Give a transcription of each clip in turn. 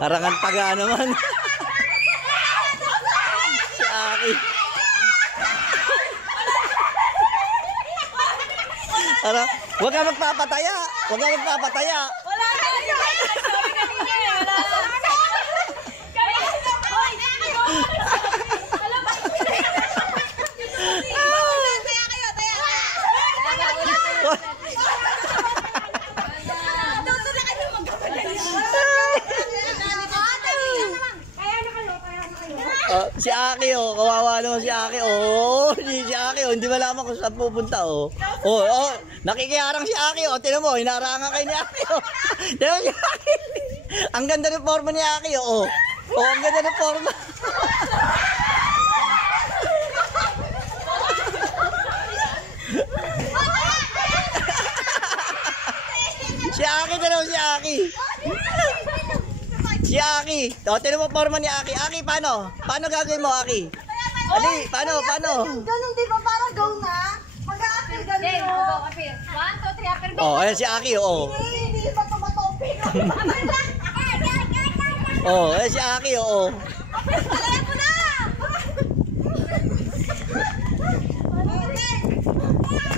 Arangan taga naman. Si Aki. Ara, huwag ka magpapataya. Huwag ka magpapataya. Wala na. Sorry kanina eh. Wala na. Si Aki oh, kawawa naman si Aki oh. Si Aki oh, hindi malaman kung saan pupunta oh. Oh, nakikiharang si Aki oh. Tingnan mo, hinarangan kay ni Aki oh. Tingnan mo si Aki. Ang ganda ng forma ni Aki oh. Oh, ang ganda ng forma. Si Aki, tingnan mo si Aki. Si Aki. O, tingnan mo forma ni Aki. Aki, paano? Paano gagawin mo, Aki? Ali, paano? Ganun di ba? Parang go na. Mag-a-appear ganun. Go-appear. 1, 2, 3, appear. Oh, ayan si Aki, oh. Hindi ba tumatopin? Oh, ayan si Aki, oh. Palayan mo na!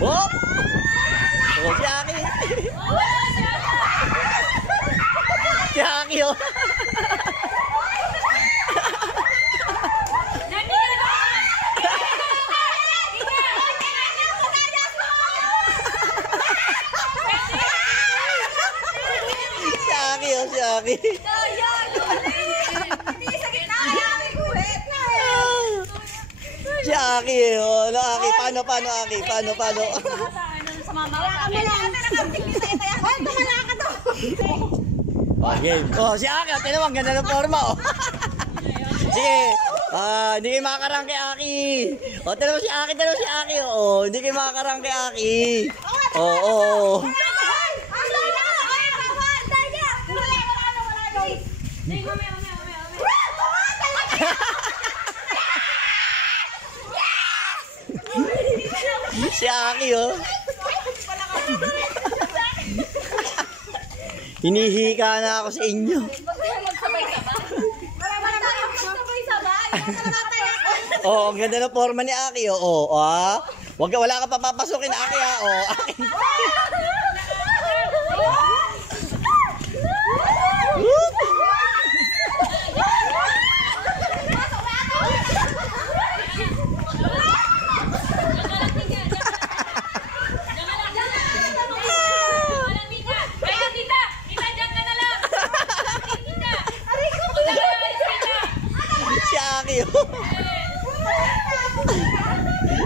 Oh! Oh, si Aki. Si Aki, oh. Si Aki. Si Aki, oh. Ano, Aki? Paano, Aki? Paano? Oh, game. Oh, si Aki. Tingnan mo, ang ganda ng forma, oh. Sige. Hindi kayo makakarang kay Aki. Oh, tingnan mo si Aki, oh. Hindi kayo makakarang kay Aki. Oh. Si Aki, oh. Hinihika na ako sa inyo. Oh, ang ganda ng forma ni Aki, oh. Wala ka pa papasukin, Aki, ha. Oh, Aki.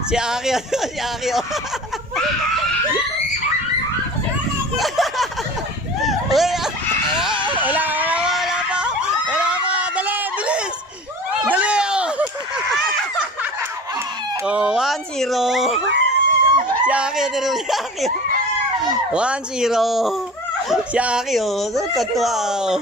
Si Aki, oh. Wala pa. Dali, bilis. Dali, oh. Oh, 1-0. Si Aki, si Aki. 1-0. Si Aki, oh. Totoo, oh.